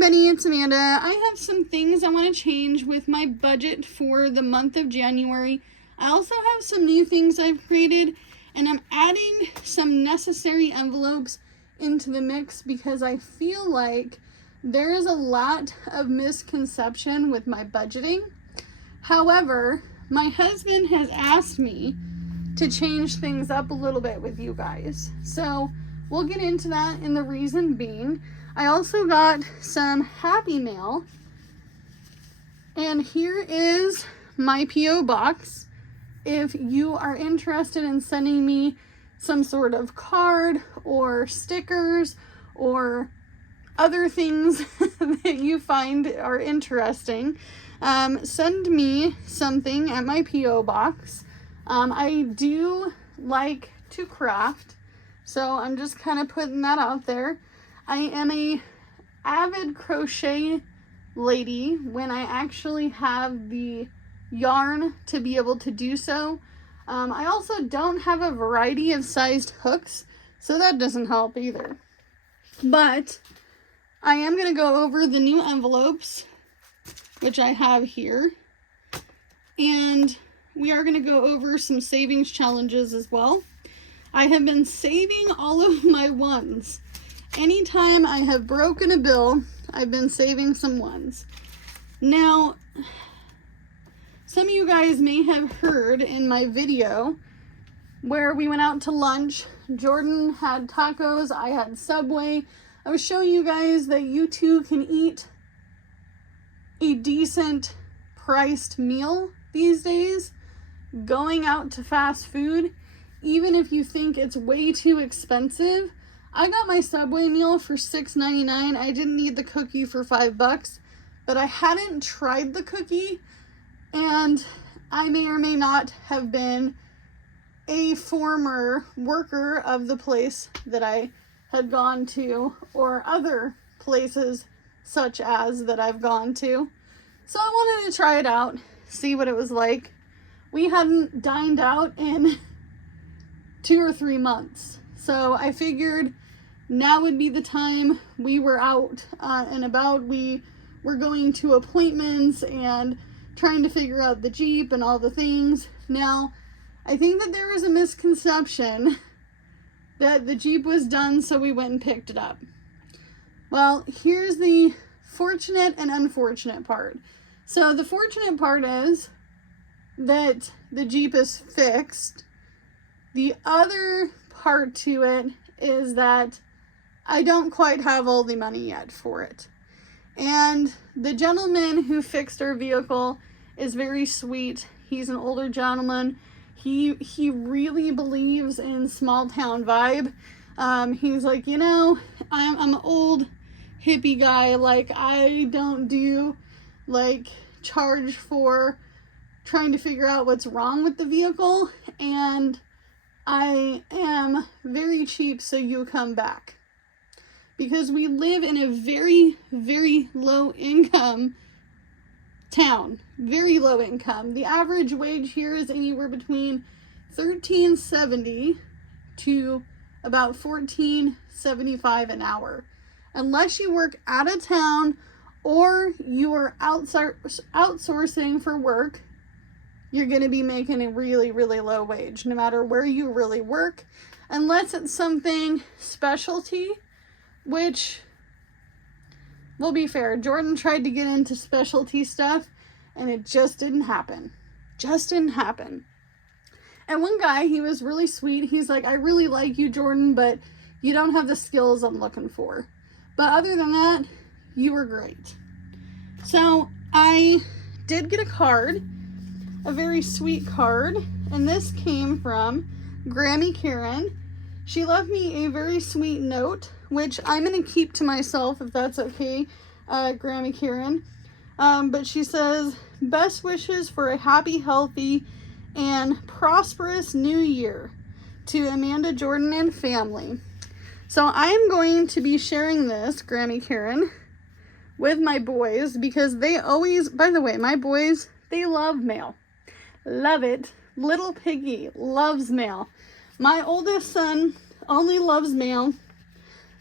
everybody, it's Amanda. I have some things I want to change with my budget for the month of January. I also have some new things I've created, and I'm adding some necessary envelopes into the mix because I feel like there is a lot of misconception with my budgeting. However, my husband has asked me to change things up a little bit with you guys. So we'll get into that, and the reason being, I also got some Happy Mail, and here is my P.O. box. If you are interested in sending me some sort of card or stickers or other things that you find are interesting, send me something at my P.O. box. I do like to craft, so I'm just kind of putting that out there. I am a avid crochet lady when I actually have the yarn to be able to do so. I also don't have a variety of sized hooks, so that doesn't help either. But I am going to go over the new envelopes, which I have here, and we are going to go over some savings challenges as well. I have been saving all of my ones. Anytime I have broken a bill, I've been saving some ones. Now, some of you guys may have heard in my video where we went out to lunch. Jordan had tacos, I had Subway. I was showing you guys that you too can eat a decent priced meal these days going out to fast food, even if you think it's way too expensive. I got my Subway meal for $6.99. I didn't need the cookie for $5, but I hadn't tried the cookie, and I may or may not have been a former worker of the place that I had gone to, or other places such as that I've gone to. So I wanted to try it out, see what it was like. We hadn't dined out in 2 or 3 months. So I figured now would be the time. We were out and about. We were going to appointments and trying to figure out the Jeep and all the things. Now, I think that there was a misconception that the Jeep was done, so we went and picked it up. Well, here's the fortunate and unfortunate part. So the fortunate part is that the Jeep is fixed. The other part to it is that I don't quite have all the money yet for it. And the gentleman who fixed our vehicle is very sweet. He's an older gentleman. He really believes in small town vibe. He's like, you know, I'm an old hippie guy. Like, I don't do like charge for trying to figure out what's wrong with the vehicle, and I am very cheap, so you come back. Because we live in a very, very low income town. Very low income. The average wage here is anywhere between $13.70 to about $14.75 an hour. Unless you work out of town or you are outsourcing for work, you're going to be making a really, really low wage, no matter where you really work, unless it's something specialty, which, we'll be fair, Jordan tried to get into specialty stuff, and it just didn't happen. Just didn't happen. And one guy, he was really sweet. He's like, I really like you, Jordan, but you don't have the skills I'm looking for. But other than that, you were great. So I did get a card, a very sweet card, and this came from Grammy Karen. She left me a very sweet note, which I'm going to keep to myself if that's okay, Grammy Karen. But she says, best wishes for a happy, healthy, and prosperous new year to Amanda, Jordan, and family. So I am going to be sharing this, Grammy Karen, with my boys, because they always, by the way, my boys, they love mail. Love it. Little Piggy loves mail. My oldest son only loves mail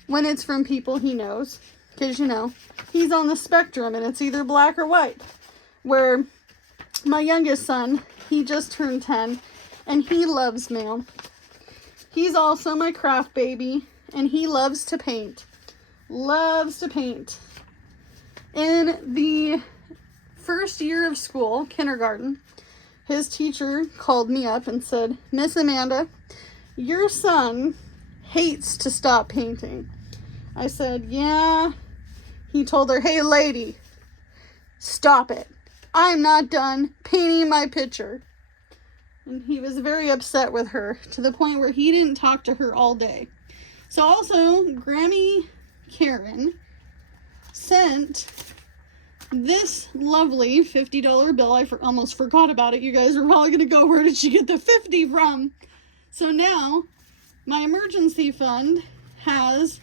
when it's from people he knows. because, you know, he's on the spectrum and it's either black or white. Where my youngest son, he just turned 10 and he loves mail. He's also my craft baby and he loves to paint. Loves to paint. In the first year of school, kindergarten, his teacher called me up and said, Miss Amanda, your son hates to stop painting. I said, yeah. He told her, hey lady, stop it. I'm not done painting my picture. And he was very upset with her to the point where he didn't talk to her all day. So also, Grammy Karen sent this lovely $50 bill. I almost forgot about it. You guys are probably going to go, where did she get the 50 from? So now, my emergency fund has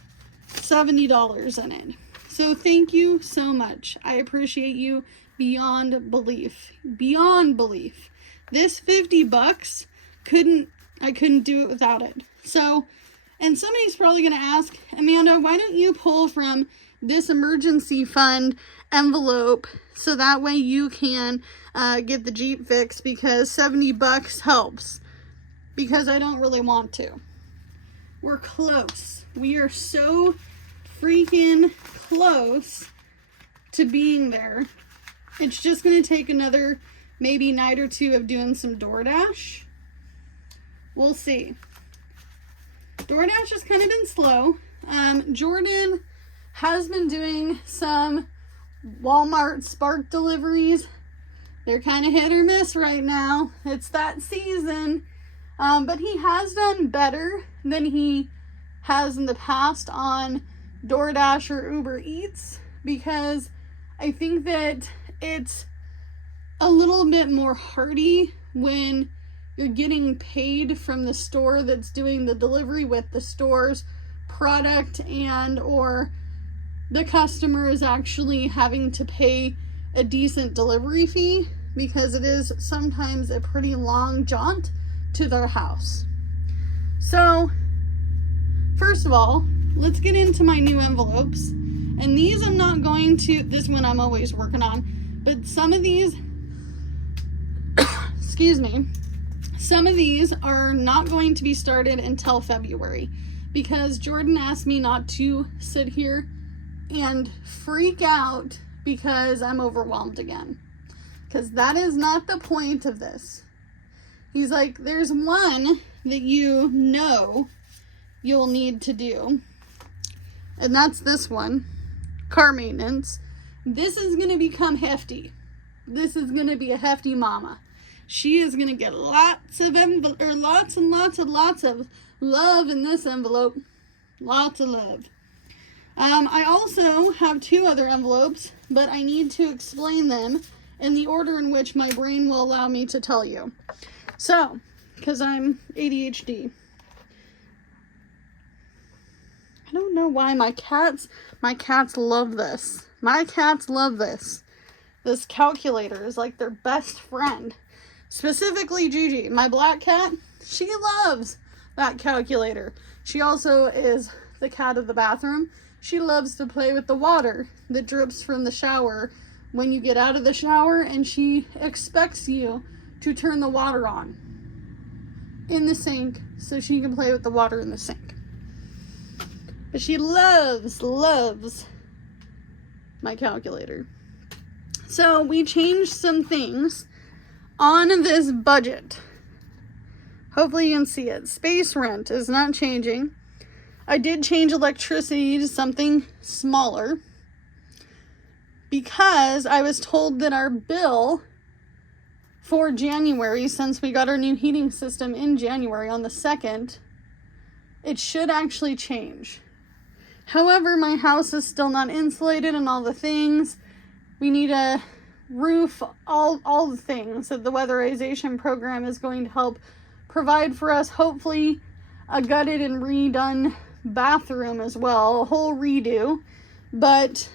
$70 in it. So thank you so much. I appreciate you beyond belief. Beyond belief. This $50 I couldn't do it without it. So, and somebody's probably going to ask, Amanda, why don't you pull from this emergency fund envelope so that way you can get the Jeep fixed, because $70 helps. Because I don't really want to. We're close. We are so freaking close to being there. It's just going to take another maybe night or two of doing some DoorDash. We'll see. DoorDash has kind of been slow. Jordan has been doing some Walmart Spark deliveries. They're kind of hit or miss right now. It's that season. But he has done better than he has in the past on DoorDash or Uber Eats, because I think that it's a little bit more hearty when you're getting paid from the store that's doing the delivery with the store's product, and or the customer is actually having to pay a decent delivery fee, because it is sometimes a pretty long jaunt to their house. So, first of all, let's get into my new envelopes. And these I'm not going to, this one I'm always working on, but some of these, excuse me, some of these are not going to be started until February, because Jordan asked me not to sit here and freak out because I'm overwhelmed again. Because that is not the point of this. He's like, there's one that you know you'll need to do. And that's this one. Car maintenance. This is going to become hefty. This is going to be a hefty mama. She is going to get lots and lots of love in this envelope. Lots of love. I also have two other envelopes, but I need to explain them in the order in which my brain will allow me to tell you. So, because I'm ADHD. I don't know why my cats love this. My cats love this. This calculator is like their best friend. Specifically Gigi, my black cat, she loves that calculator. She also is the cat of the bathroom. She loves to play with the water that drips from the shower when you get out of the shower, and she expects you to turn the water on in the sink so she can play with the water in the sink. But she loves my calculator. So we changed some things on this budget. Hopefully you can see it. Space rent is not changing. I did change electricity to something smaller because I was told that our bill for January, since we got our new heating system in January on the 2nd, it should actually change. However, my house is still not insulated and all the things. We need a roof, all the things that the weatherization program is going to help provide for us. Hopefully a gutted and redone bathroom as well, a whole redo. But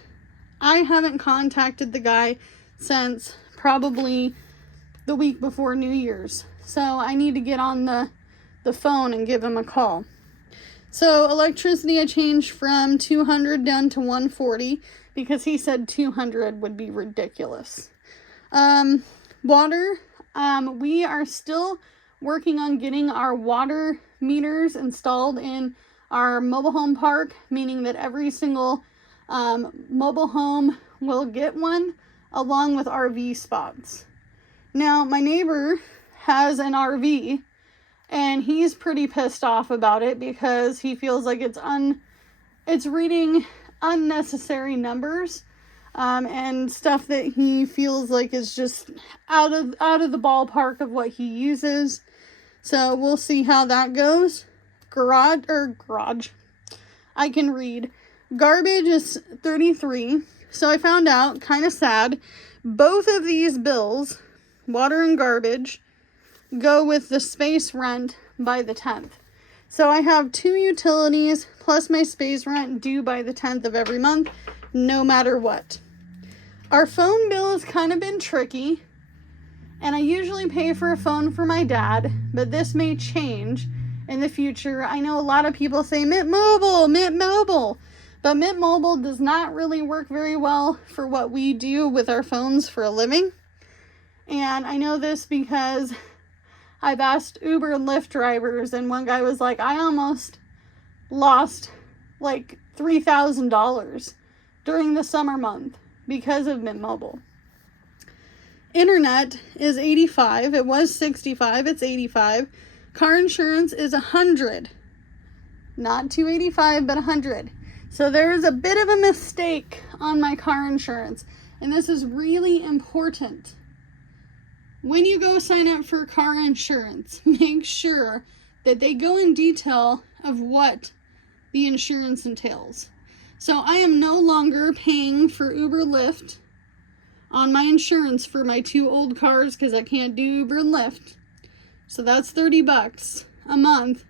I haven't contacted the guy since probably the week before New Year's. So I need to get on the phone and give him a call. So electricity I changed from 200 down to 140 because he said 200 would be ridiculous. Water, we are still working on getting our water meters installed in our mobile home park, meaning that every single mobile home will get one along with RV spots. Now, my neighbor has an RV and he's pretty pissed off about it because he feels like it's reading unnecessary numbers and stuff that he feels like is just out of the ballpark of what he uses. So we'll see how that goes. Garage. I can read. Garbage is 33. So I found out, kind of sad, both of these bills, water and garbage, go with the space rent by the 10th. So I have 2 utilities plus my space rent due by the 10th of every month, no matter what. Our phone bill has kind of been tricky, and I usually pay for a phone for my dad, but this may change in the future. I know a lot of people say Mint Mobile, but Mint Mobile does not really work very well for what we do with our phones for a living. And I know this because I've asked Uber and Lyft drivers, and one guy was like, I almost lost like $3,000 during the summer month because of Mint Mobile. Internet is 85. It was 65. It's 85. Car insurance is 100. Not 285, but 100. So there is a bit of a mistake on my car insurance, and this is really important. When you go sign up for car insurance, make sure that they go in detail of what the insurance entails. So I am no longer paying for Uber Lyft on my insurance for my 2 old cars because I can't do Uber and Lyft. So that's $30 a month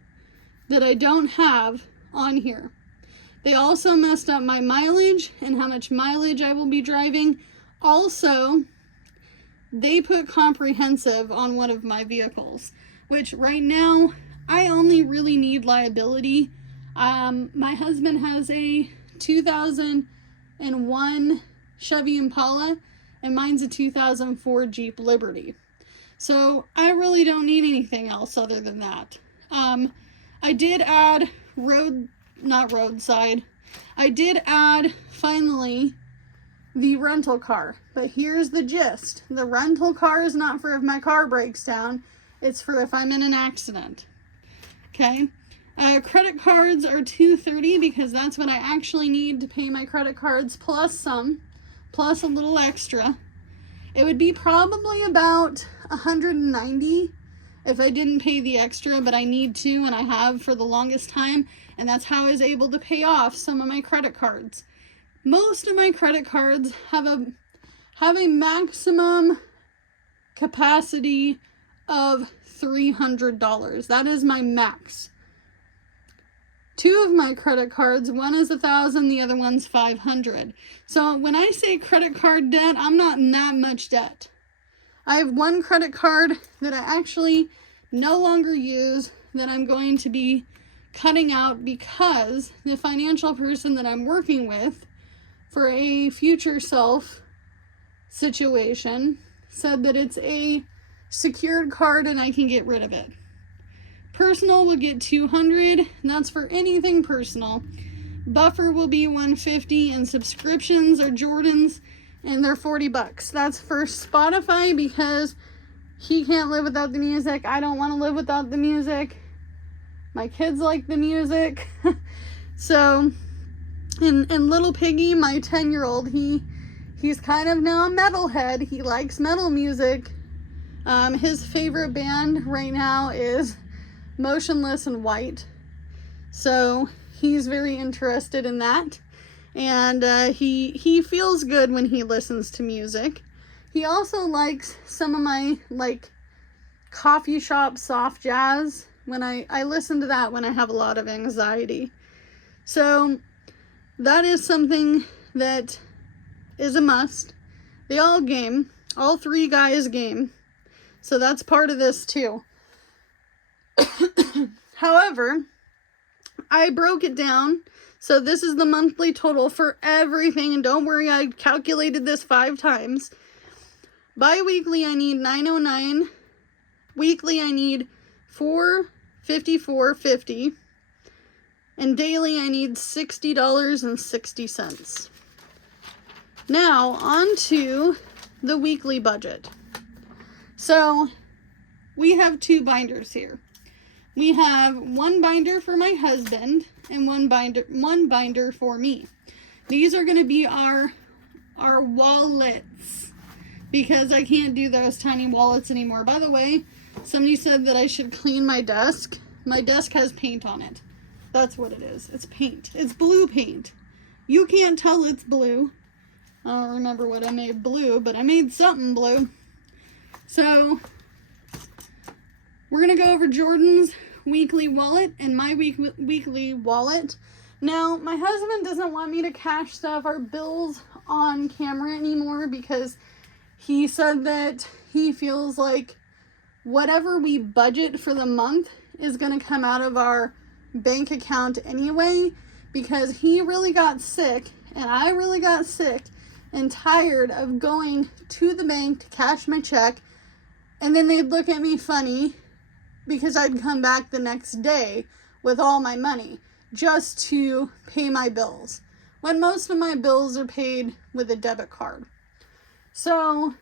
that I don't have on here. They also messed up my mileage and how much mileage I will be driving. Also, they put comprehensive on one of my vehicles, which right now I only really need liability. My husband has a 2001 Chevy Impala and mine's a 2004 Jeep Liberty. So I really don't need anything else other than that. I did add I did add finally the rental car, but here's the gist. The rental car is not for if my car breaks down, it's for if I'm in an accident. Okay. Credit cards are $230 because that's what I actually need to pay my credit cards plus a little extra. It would be probably about $190 if I didn't pay the extra, but I need to, and I have for the longest time, and that's how I was able to pay off some of my credit cards. Most of my credit cards have a maximum capacity of $300. That is my max. 2 of my credit cards, one is $1,000, the other one's $500. So when I say credit card debt, I'm not in that much debt. I have 1 credit card that I actually no longer use that I'm going to be cutting out because the financial person that I'm working with for a future self situation said that it's a secured card and I can get rid of it. Personal will get $200, and that's for anything personal. Buffer will be $150, and subscriptions are Jordan's, and they're $40. That's for Spotify because he can't live without the music. I don't want to live without the music. My kids like the music. So, and Little Piggy, my 10-year-old, he's kind of now a metalhead. He likes metal music. His favorite band right now is Motionless in White. So he's very interested in that. And he feels good when he listens to music. He also likes some of my coffee shop soft jazz. When I listen to that when I have a lot of anxiety. So that is something that is a must. They all game. All 3 guys game. So that's part of this too. However, I broke it down. So this is the monthly total for everything. And don't worry, I calculated this 5 times. Bi-weekly, I need $909. Weekly, I need $454.50. And daily, I need $60.60. Now, on to the weekly budget. So, we have 2 binders here. We have one binder for my husband and one binder for me. These are going to be our wallets, because I can't do those tiny wallets anymore. By the way, somebody said that I should clean my desk. My desk has paint on it. That's what it is. It's paint. It's blue paint. You can't tell it's blue. I don't remember what I made blue, but I made something blue. So, we're going to go over Jordan's weekly wallet and my weekly wallet. Now, my husband doesn't want me to cash stuff or bills on camera anymore, because he said that he feels like whatever we budget for the month is going to come out of our bank account anyway, because he really got sick and I really got sick and tired of going to the bank to cash my check, and then they'd look at me funny because I'd come back the next day with all my money just to pay my bills, when most of my bills are paid with a debit card. So,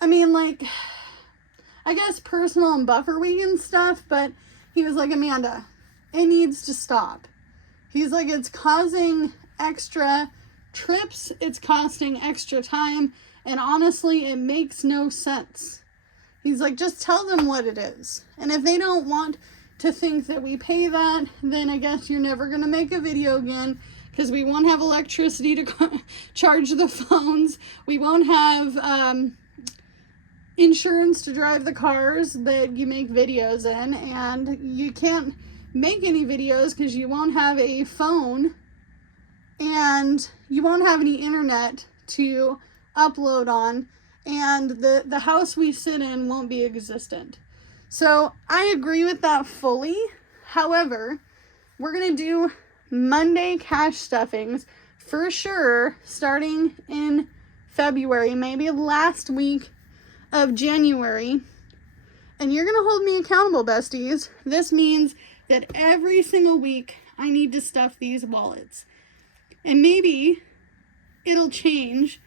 I mean, like, I guess personal and buffer week and stuff, but he was like, Amanda, it needs to stop. He's like, it's causing extra trips, it's costing extra time, and honestly, it makes no sense. He's like, just tell them what it is. And if they don't want to think that we pay that, then I guess you're never going to make a video again, because we won't have electricity to charge the phones. We won't have insurance to drive the cars that you make videos in, and you can't make any videos because you won't have a phone and you won't have any internet to upload on, and the house we sit in won't be existent. So I agree with that fully. However, we're going to do Monday cash stuffings for sure, starting in February, maybe last week of January. And you're going to hold me accountable, besties. This means that every single week I need to stuff these wallets. And maybe it'll change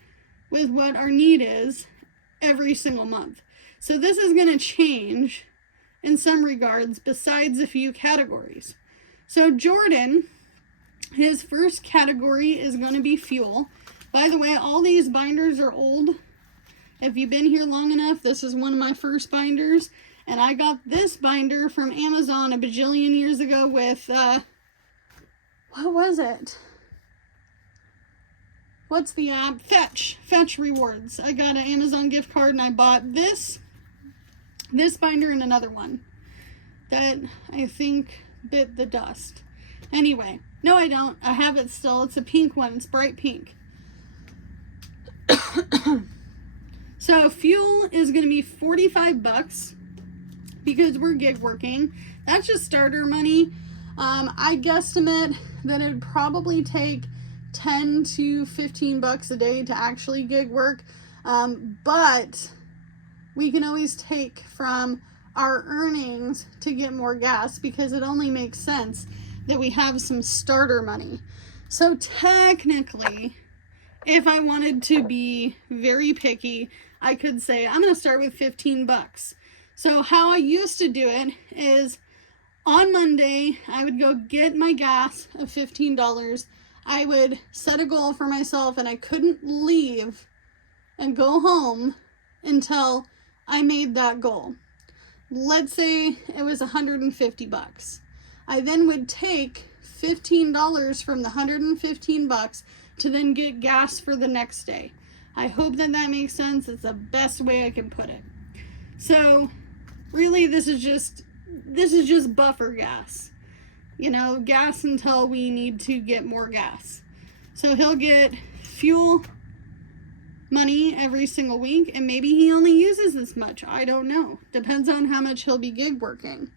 with what our need is every single month. So this is going to change in some regards, besides a few categories. So Jordan, his first category is going to be fuel. By the way, all these binders are old. If you've been here long enough, this is one of my first binders. And I got this binder from Amazon a bajillion years ago with, what was it? What's the app? Fetch rewards. I got an Amazon gift card and I bought this binder and another one that I think bit the dust. Anyway, no I don't. I have it still. It's a pink one. It's bright pink. So fuel is going to be $45 because we're gig working. That's just starter money. I guesstimate that it'd probably take $10 to $15 a day to actually gig work. But we can always take from our earnings to get more gas, because it only makes sense that we have some starter money. So technically, if I wanted to be very picky, I could say I'm going to start with $15. So how I used to do it is on Monday, I would go get my gas of $15. I would set a goal for myself and I couldn't leave and go home until I made that goal. Let's say it was $150. I then would take $15 from the $115 to then get gas for the next day. I hope that makes sense. It's the best way I can put it. So really this is just buffer gas. You know, gas until we need to get more gas. So he'll get fuel money every single week, and maybe he only uses this much. I don't know. Depends on how much he'll be gig working.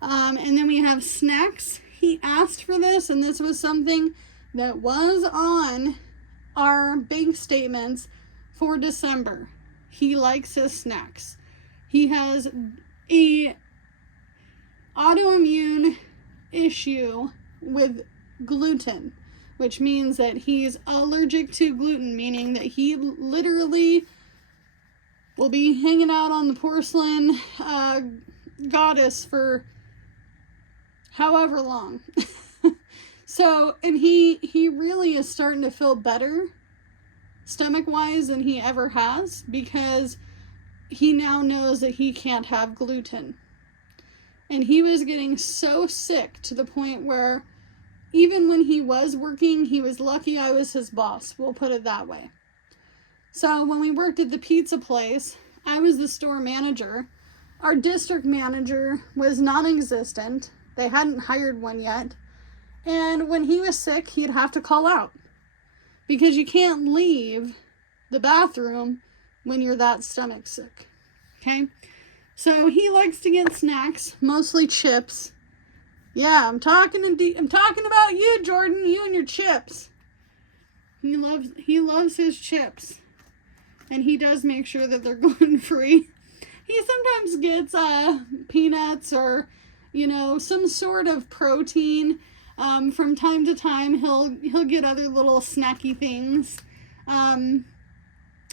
And then we have snacks. he asked for this, and this was something that was on our bank statements for December. He likes his snacks. He has a autoimmune issue with gluten, which means that he's allergic to gluten, meaning that he literally will be hanging out on the porcelain goddess for however long. So, and he really is starting to feel better stomach-wise than he ever has, because he now knows that he can't have gluten. And he was getting so sick to the point where even when he was working, he was lucky I was his boss. We'll put it that way. So when we worked at the pizza place, I was the store manager. Our district manager was non-existent. They hadn't hired one yet. And when he was sick, he'd have to call out, because you can't leave the bathroom when you're that stomach sick. Okay? So he likes to get snacks, mostly chips. Yeah, I'm talking about you, Jordan, you and your chips. He loves his chips. And he does make sure that they're gluten-free. He sometimes gets peanuts or, some sort of protein. From time to time, he'll get other little snacky things. I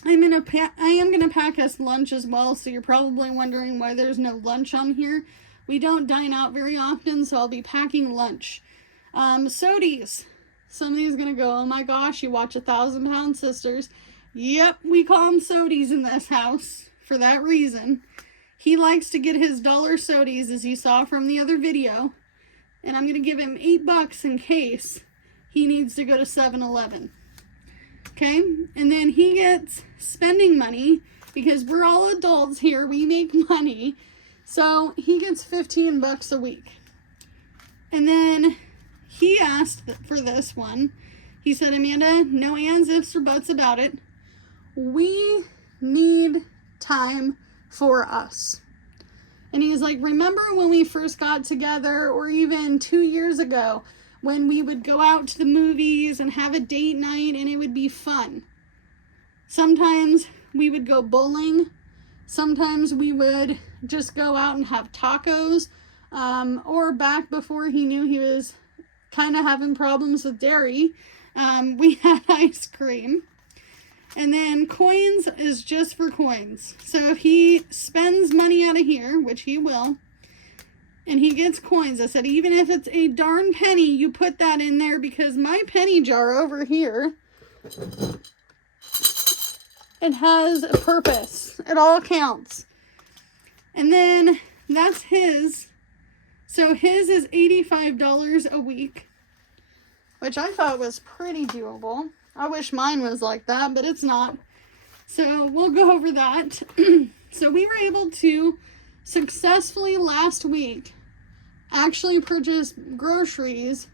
am gonna pack us lunch as well, so you're probably wondering why there's no lunch on here. We don't dine out very often, so I'll be packing lunch. Sodies. Somebody's gonna go, oh my gosh, you watch 1,000 Pound Sisters. Yep, we call them sodies in this house for that reason. He likes to get his dollar sodies, as you saw from the other video. And I'm going to give him $8 in case he needs to go to 7-Eleven. Okay? And then he gets spending money, because we're all adults here. We make money. So he gets $15 a week. And then he asked for this one. He said, Amanda, no ands, ifs, or buts about it. We need time for us. And he's like, remember when we first got together, or even 2 years ago, when we would go out to the movies and have a date night and it would be fun? Sometimes we would go bowling. Sometimes we would just go out and have tacos. Or back before he knew he was kind of having problems with dairy, we had ice cream. And then coins is just for coins. So if he spends money out of here, which he will, and he gets coins, I said, even if it's a darn penny, you put that in there, because my penny jar over here, it has a purpose. It all counts. And then that's his. So his is $85 a week, which I thought was pretty doable. I wish mine was like that, but it's not. So we'll go over that. So we were able to successfully last week actually purchase groceries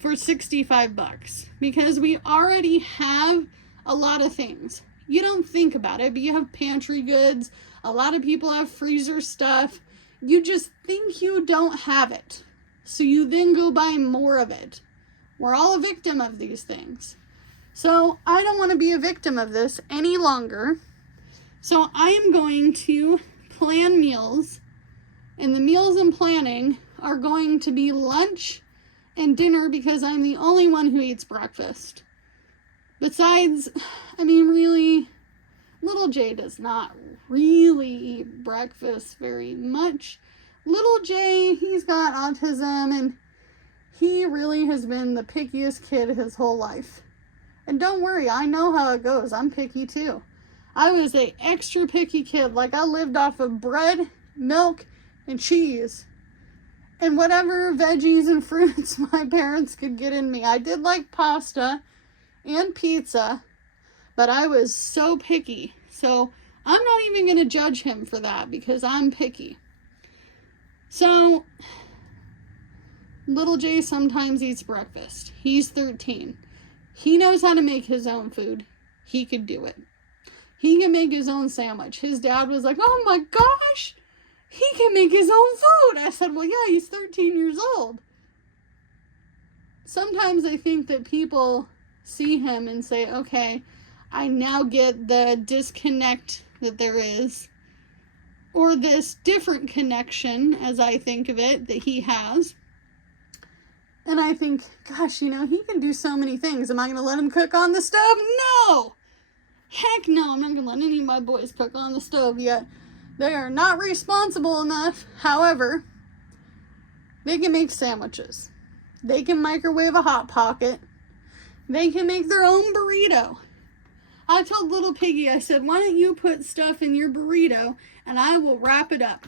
for $65, because we already have a lot of things. You don't think about it, but you have pantry goods. A lot of people have freezer stuff. You just think you don't have it. So you then go buy more of it. We're all a victim of these things. So I don't want to be a victim of this any longer. So I am going to plan meals. And the meals I'm planning are going to be lunch and dinner, because I'm the only one who eats breakfast. Besides, really, little Jay does not really eat breakfast very much. Little Jay, he's got autism, and he really has been the pickiest kid his whole life. And don't worry, I know how it goes. I'm picky too. I was an extra picky kid. Like, I lived off of bread, milk, and cheese. And whatever veggies and fruits my parents could get in me. I did like pasta and pizza, but I was so picky. So I'm not even going to judge him for that, because I'm picky. So little Jay sometimes eats breakfast. He's 13. He knows how to make his own food. He could do it. He can make his own sandwich. His dad was like, oh my gosh, he can make his own food. I said, well, yeah, he's 13 years old. Sometimes I think that people see him and say, okay, I now get the disconnect that there is, or this different connection, as I think of it, that he has. And I think, gosh, he can do so many things. Am I going to let him cook on the stove? No! Heck no, I'm not going to let any of my boys cook on the stove yet. They are not responsible enough. However, they can make sandwiches. They can microwave a Hot Pocket. They can make their own burrito. I told little Piggy, I said, why don't you put stuff in your burrito and I will wrap it up.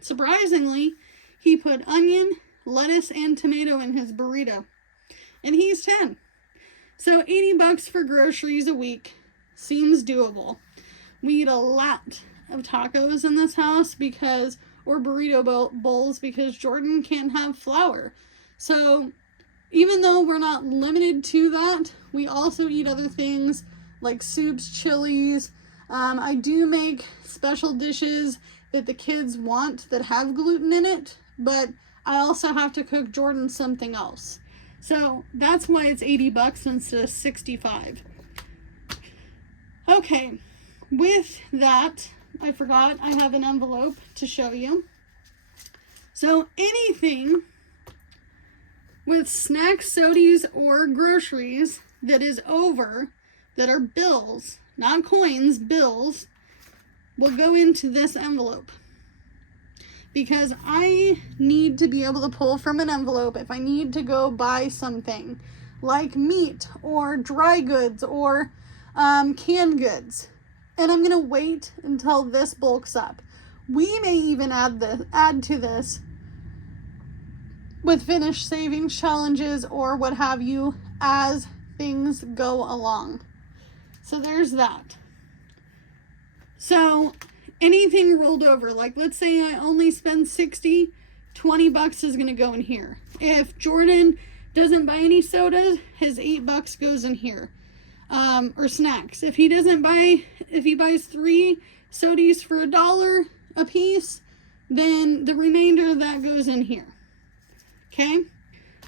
Surprisingly, he put onion, lettuce, and tomato in his burrito. And he's 10. So $80 for groceries a week seems doable. We eat a lot of tacos in this house or burrito bowls because Jordan can't have flour. So even though we're not limited to that, we also eat other things like soups, chilies. I do make special dishes that the kids want that have gluten in it, but I also have to cook Jordan something else. So that's why it's $80 instead of $65. Okay, with that, I forgot I have an envelope to show you. So anything with snacks, sodas, or groceries that is over, that are bills, not coins, bills, will go into this envelope. Because I need to be able to pull from an envelope if I need to go buy something like meat or dry goods or canned goods. And I'm going to wait until this bulks up. We may even add to this with finish savings challenges or what have you as things go along. So there's that. So anything rolled over, like let's say I only spend $60, $20 is going to go in here. If Jordan doesn't buy any sodas, his $8 goes in here. Or snacks. If he buys 3 sodas for $1 a piece, then the remainder of that goes in here. Okay?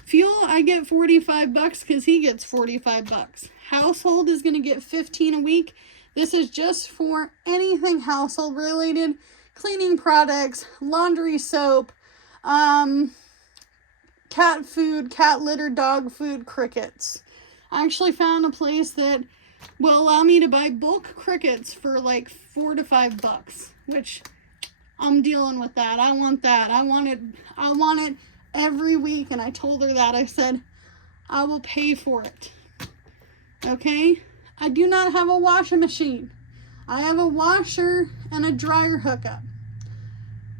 Fuel, I get $45 because he gets $45. Household is going to get $15 a week. This is just for anything household related, cleaning products, laundry soap, cat food, cat litter, dog food, crickets. I actually found a place that will allow me to buy bulk crickets for like $4 to $5, which I'm dealing with that. I want that. I want it every week. And I told her that. I said, I will pay for it. Okay? I do not have a washing machine. I have a washer and a dryer hookup.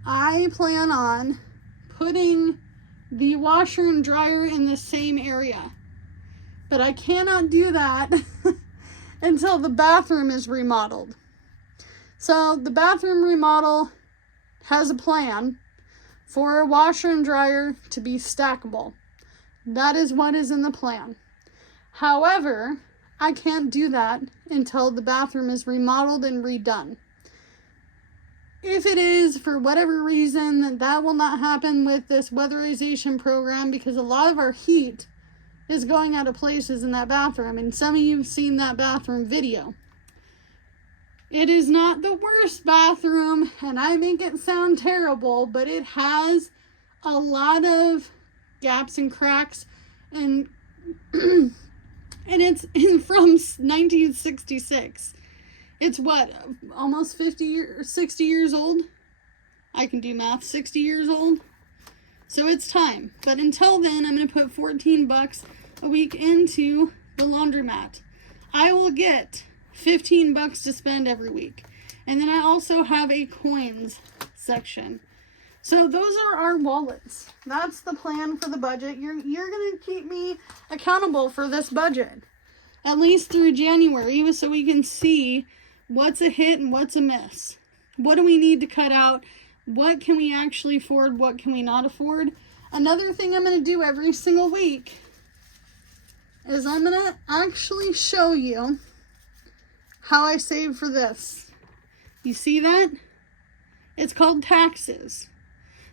I plan on putting the washer and dryer in the same area. But I cannot do that until the bathroom is remodeled. So the bathroom remodel has a plan for a washer and dryer to be stackable. That is what is in the plan. However, I can't do that until the bathroom is remodeled and redone. If it is, for whatever reason, that will not happen with this weatherization program because a lot of our heat is going out of places in that bathroom, and some of you have seen that bathroom video. It is not the worst bathroom, and I make it sound terrible, but it has a lot of gaps and cracks, and and it's from 1966. It's what, almost 60 years old? I can do math, 60 years old. So it's time. But until then, I'm going to put $14 a week into the laundromat. I will get $15 to spend every week. And then I also have a coins section. So those are our wallets. That's the plan for the budget. You're going to keep me accountable for this budget, at least through January, so we can see what's a hit and what's a miss. What do we need to cut out? What can we actually afford? What can we not afford? Another thing I'm going to do every single week is I'm going to actually show you how I save for this. You see that? It's called taxes.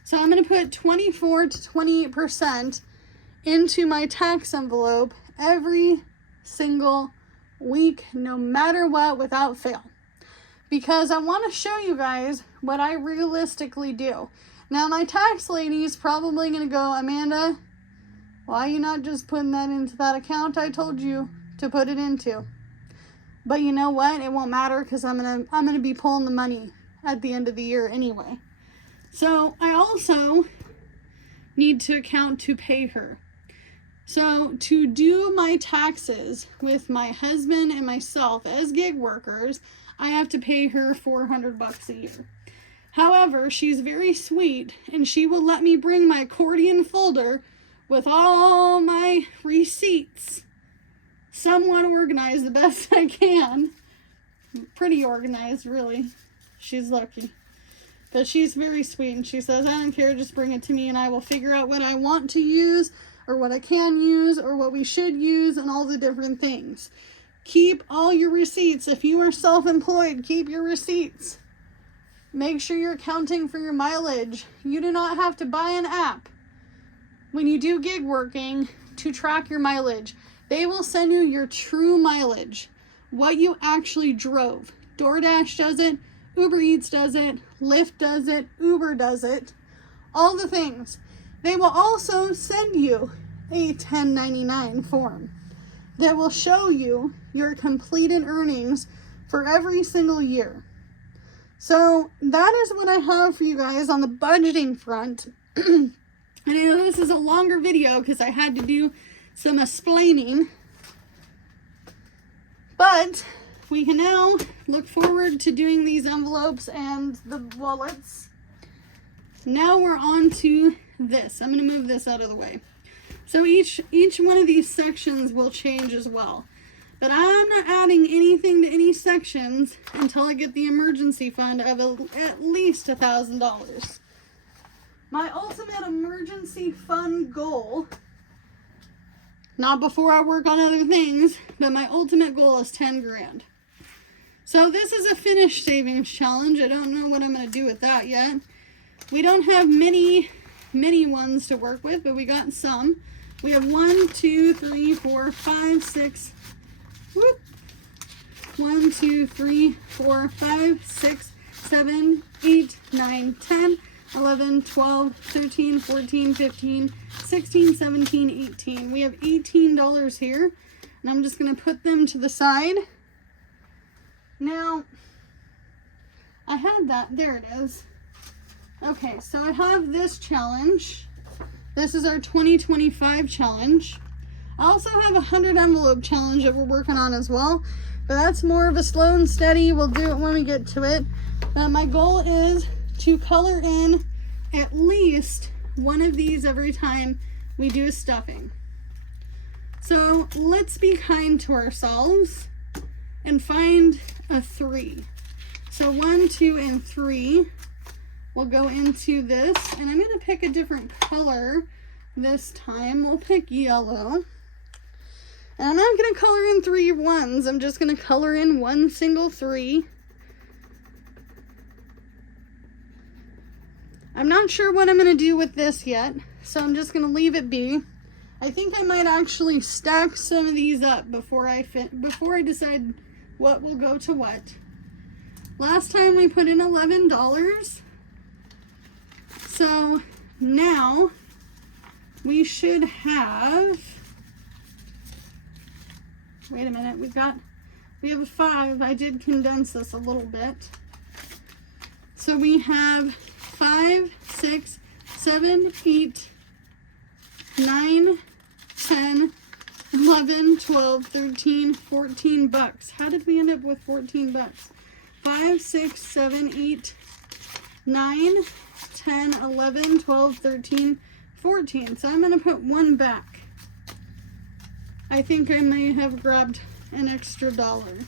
So I'm going to put 24 to 28% into my tax envelope every single week, no matter what, without fail. Because I want to show you guys what I realistically do. Now, my tax lady is probably going to go, Amanda, why are you not just putting that into that account I told you to put it into? But you know what? It won't matter because I'm gonna be pulling the money at the end of the year anyway. So I also need to account to pay her. So to do my taxes with my husband and myself as gig workers, I have to pay her $400 a year. However, she's very sweet and she will let me bring my accordion folder with all my receipts. Somewhat organized the best I can. Pretty organized, really. She's lucky. But she's very sweet and she says, I don't care, just bring it to me and I will figure out what I want to use or what I can use or what we should use and all the different things. Keep all your receipts. If you are self-employed, keep your receipts. Make sure you're accounting for your mileage. You do not have to buy an app when you do gig working to track your mileage. They will send you your true mileage, what you actually drove. DoorDash does it, Uber Eats does it, Lyft does it, Uber does it, all the things. They will also send you a 1099 form that will show you your completed earnings for every single year. So that is what I have for you guys on the budgeting front. And I know this is a longer video because I had to do some explaining, but we can now look forward to doing these envelopes and the wallets. Now we're on to this. I'm going to move this out of the way. So each one of these sections will change as well. But I'm not adding anything to any sections until I get the emergency fund of at least $1,000. My ultimate emergency fund goal, not before I work on other things, but my ultimate goal is 10 grand. So this is a finished savings challenge. I don't know what I'm going to do with that yet. We don't have many ones to work with, but we got some. We have 1, 2, 3, 4, 5, 6. Whoop. 1, 2, 3, 4, 5, 6, 7, 8, 9, 10, 11, 12, 13, 14, 15, 16, 17, 18. We have $18 here, and I'm just going to put them to the side. Now, I had that. There it is. Okay, so I have this challenge. This is our 2025 challenge. I also have a 100 envelope challenge that we're working on as well, but that's more of a slow and steady. We'll do it when we get to it. But my goal is to color in at least one of these every time we do a stuffing. So let's be kind to ourselves and find a 3. So 1, 2, and 3 will go into this, and I'm going to pick a different color this time. We'll pick yellow. And I'm not going to color in 3 ones. I'm just going to color in one single 3. I'm not sure what I'm going to do with this yet, so I'm just going to leave it be. I think I might actually stack some of these up before I decide what will go to what. Last time we put in $11. So now we should have, wait a minute, we have a 5. I did condense this a little bit. So we have 5, 6, 7, 8, 9, 10, 11, 12, 13, 14 bucks. How did we end up with 14 bucks? 5, 6, 7, 8, 9, 10, 11, 12, 13, 14. So I'm going to put 1 back. I think I may have grabbed an extra $1.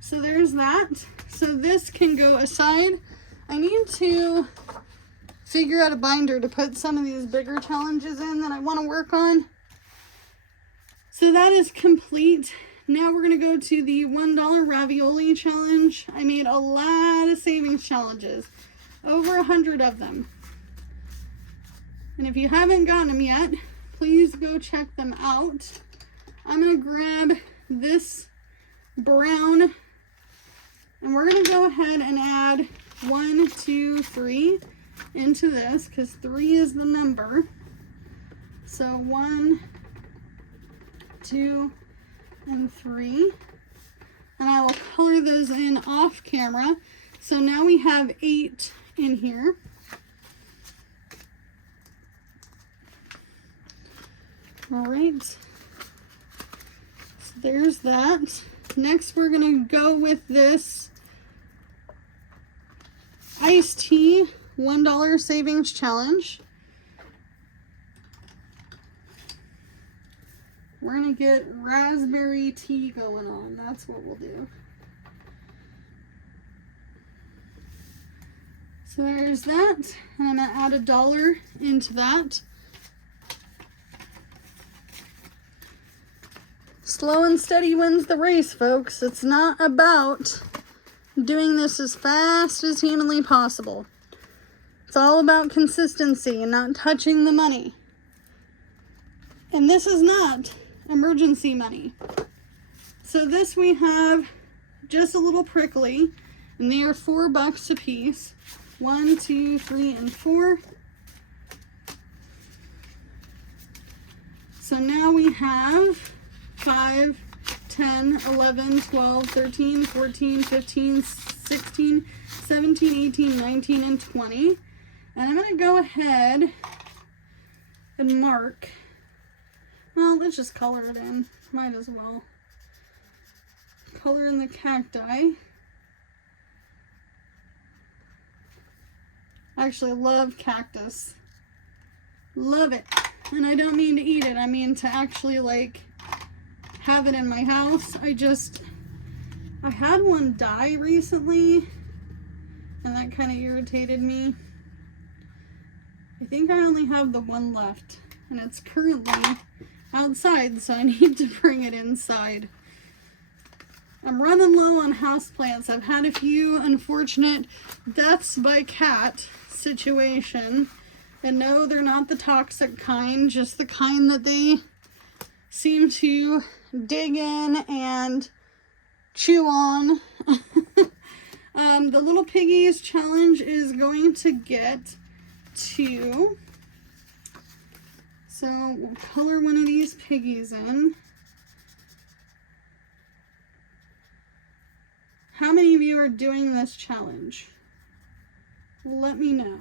So there's that. So this can go aside. I need to figure out a binder to put some of these bigger challenges in that I want to work on. So that is complete. Now we're going to go to the $1 ravioli challenge. I made a lot of savings challenges. over 100 of them. And if you haven't gotten them yet, please go check them out. I'm going to grab this brown, and we're going to go ahead and add 1, 2, 3 into this, because 3 is the number. So 1, 2, and 3. And I will color those in off camera. So now we have 8 in here. All right. So there's that. Next, we're going to go with this iced tea $1 savings challenge. We're going to get raspberry tea going on. That's what we'll do. So there's that. And I'm going to add $1 into that. Slow and steady wins the race, folks. It's not about doing this as fast as humanly possible. It's all about consistency and not touching the money. And this is not emergency money. So this we have just a little prickly, and they are $4 a piece. 1, 2, 3, and 4. So now we have 5, 10, 11, 12, 13, 14, 15, 16, 17, 18, 19, and 20. And I'm going to go ahead and mark. Well, let's just color it in. Might as well. Color in the cacti. I actually love cactus. Love it. And I don't mean to eat it. I mean to actually, like, have it in my house. I had one die recently, and that kind of irritated me. I think I only have the one left, and it's currently outside, so I need to bring it inside. I'm running low on houseplants. I've had a few unfortunate deaths by cat situation, and no, they're not the toxic kind, just the kind that they seem to dig in and chew on. The Little Piggies challenge is going to get 2. So we'll color one of these piggies in. How many of you are doing this challenge? Let me know.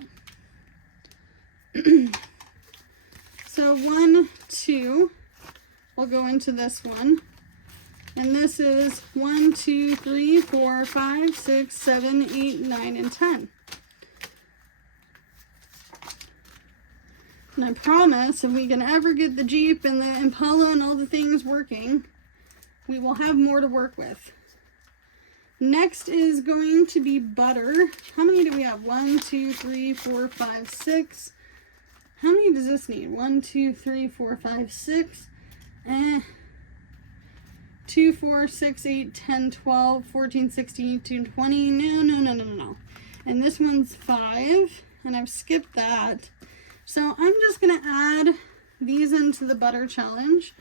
So 1, 2. We'll go into this one. And this is 1, 2, 3, 4, 5, 6, 7, 8, 9, and 10. And I promise if we can ever get the Jeep and the Impala and all the things working, we will have more to work with. Next is going to be butter. How many do we have? 1, 2, 3, 4, 5, 6. How many does this need? 1, 2, 3, 4, 5, 6. 2, 4, 6, 8, 10, 12, 14, 16, 18, 20. No. And this one's 5, and I've skipped that. So I'm just going to add these into the butter challenge.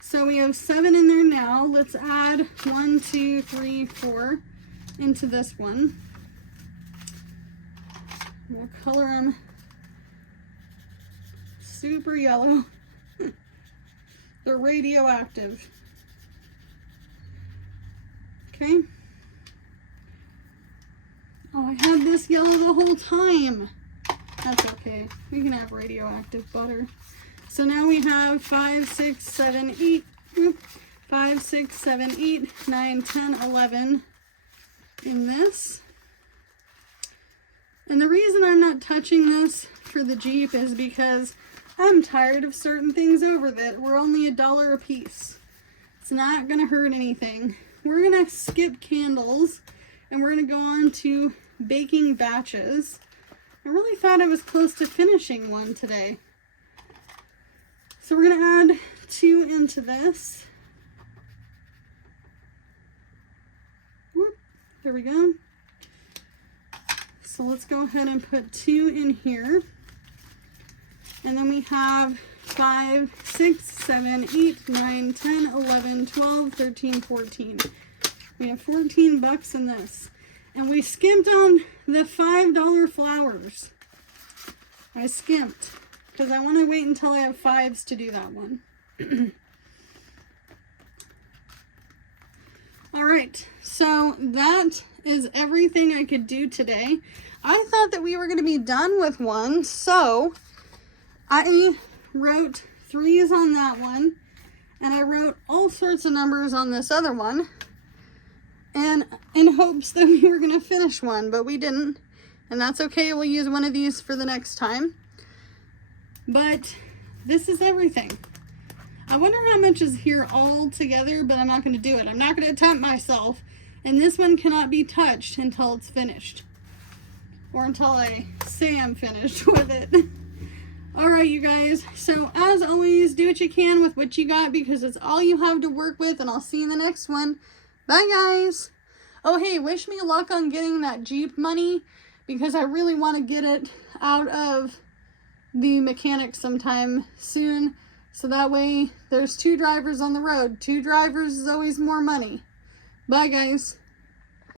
So we have 7 in there now. Let's add 1, 2, 3, 4 into this one. We'll color them super yellow. They're radioactive. Okay. Oh, I had this yellow the whole time. That's okay. We can have radioactive butter. So now we have 5, 6, 7, 8. 5, 6, 7, 8, 9, 10, 11 in this. And the reason I'm not touching this for the Jeep is because I'm tired of certain things over that were only $1 a piece. It's not going to hurt anything. We're going to skip candles and we're going to go on to baking batches. I really thought I was close to finishing one today. So we're going to add 2 into this. Whoop, There we go. So let's go ahead and put 2 in here. And then we have 5, 6, 7, 8, 9, 10, 11, 12, 13, 14. We have 14 bucks in this. And we skimped on the $5 flowers. I skimped because I want to wait until I have 5s to do that one. All right, so that is everything I could do today. I thought that we were going to be done with one, so I wrote 3s on that one, and I wrote all sorts of numbers on this other one, and in hopes that we were going to finish one, but we didn't, and that's okay. We'll use one of these for the next time. But this is everything. I wonder how much is here all together, but I'm not going to do it. I'm not going to tempt myself, and this one cannot be touched until it's finished, or until I say I'm finished with it. Alright, you guys, so as always, do what you can with what you got, because it's all you have to work with, and I'll see you in the next one. Bye, guys. Oh, hey, wish me luck on getting that Jeep money, because I really want to get it out of the mechanic sometime soon, so that way there's 2 drivers on the road. 2 drivers is always more money. Bye, guys.